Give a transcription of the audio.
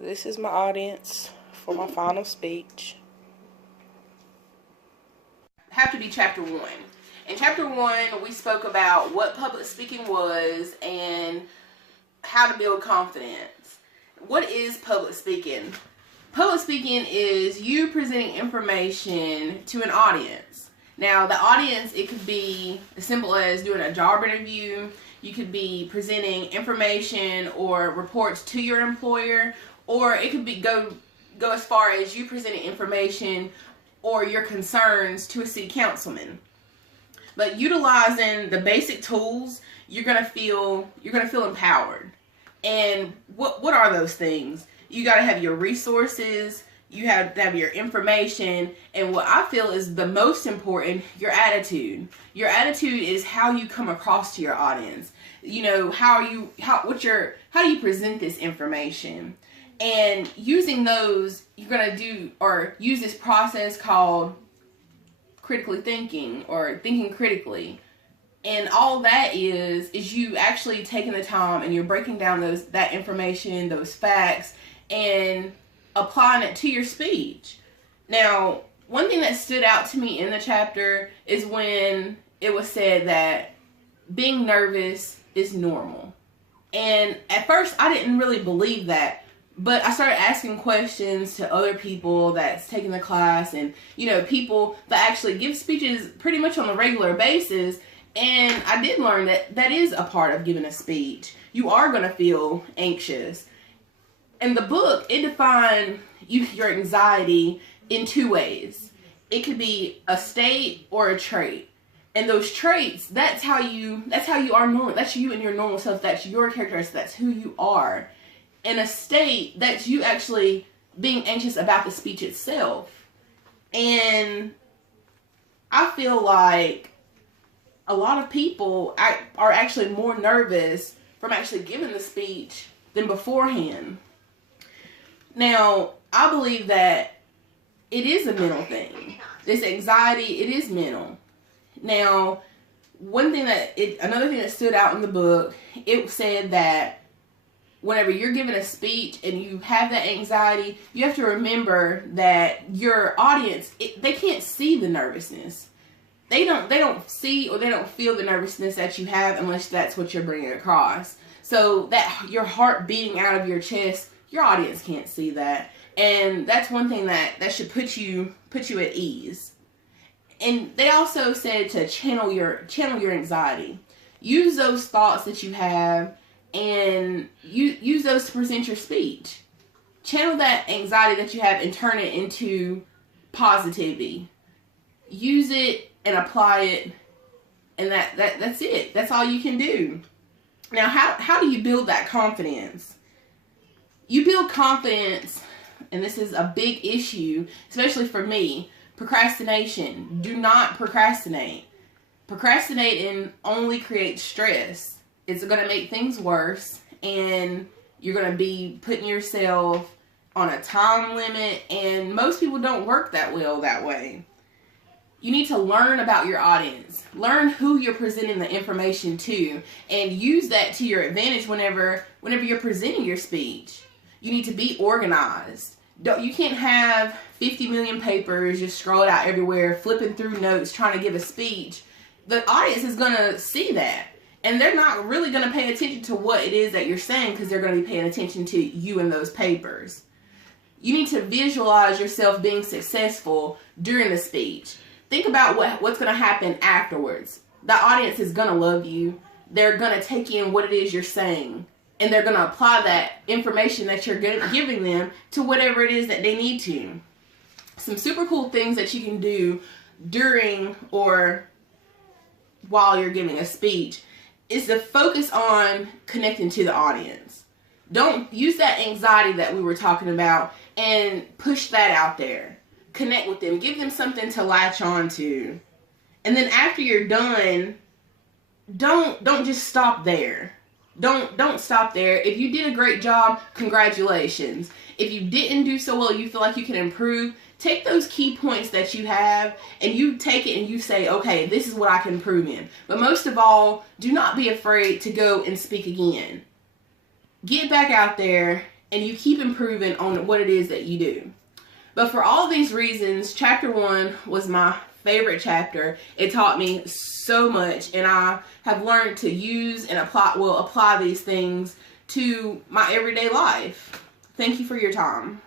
This is my audience for my final speech. Have to be chapter 1. In chapter 1, we spoke about what public speaking was and how to build confidence. What is public speaking? Public speaking is you presenting information to an audience. Now, the audience, it could be as simple as doing a job interview. You could be presenting information or reports to your employer, or it could be go as far as you presenting information or your concerns to a city councilman. But utilizing the basic tools, you're gonna feel empowered. And what are those things? You gotta have your resources, you have to have your information, and what I feel is the most important, your attitude. Your attitude is how you come across to your audience. You know, how do you present this information? And using those, you're gonna use this process called critically thinking, or thinking critically. And all that is you actually taking the time and you're breaking down that information, those facts, and applying it to your speech. Now, one thing that stood out to me in the chapter is when it was said that being nervous is normal. And at first, I didn't really believe that, but I started asking questions to other people that's taking the class, and people that actually give speeches pretty much on a regular basis. And I did learn that is a part of giving a speech. You are going to feel anxious. And the book, it defined your anxiety in 2 ways. It could be a state or a trait. And those traits, that's how you are normal. That's you and your normal self. That's your characteristics. That's who you are. In a state, that's you actually being anxious about the speech itself. And I feel like a lot of people are actually more nervous from actually giving the speech than beforehand. Now, I believe that it is a mental thing. This anxiety, it is mental. Now, another thing that stood out in the book, it said that whenever you're giving a speech and you have that anxiety, you have to remember that your audience, they can't see the nervousness. They don't see or they don't feel the nervousness that you have unless that's what you're bringing across. So that your heart beating out of your chest, your audience can't see that. And that's one thing that should put you at ease. And they also said to channel your anxiety. Use those thoughts that you have and use those to present your speech. Channel that anxiety that you have and turn it into positivity. Use it and apply it, and that's it. That's all you can do. Now, how do you build that confidence? You build confidence, and this is a big issue, especially for me, procrastination. Do not procrastinate. Procrastinating only creates stress. It's going to make things worse, and you're going to be putting yourself on a time limit, and most people don't work that well that way. You need to learn about your audience. Learn who you're presenting the information to, and use that to your advantage whenever you're presenting your speech. You need to be organized. You can't have 50 million papers just scrolled out everywhere, flipping through notes, trying to give a speech. The audience is going to see that, and they're not really going to pay attention to what it is that you're saying, because they're going to be paying attention to you and those papers. You need to visualize yourself being successful during the speech. Think about what's going to happen afterwards. The audience is going to love you. They're going to take in what it is you're saying, and they're going to apply that information that you're giving them to whatever it is that they need to. Some super cool things that you can do during or while you're giving a speech is to focus on connecting to the audience. Don't use that anxiety that we were talking about and push that out there. Connect with them. Give them something to latch on to. And then after you're done, don't just stop there. Don't stop there. If you did a great job, congratulations. If you didn't do so well, you feel like you can improve, take those key points that you have and you take it and you say, okay, this is what I can improve in. But most of all, do not be afraid to go and speak again. Get back out there and you keep improving on what it is that you do. But for all these reasons, chapter 1 was my favorite chapter. It taught me so much, and I have learned to use and apply these things to my everyday life. Thank you for your time.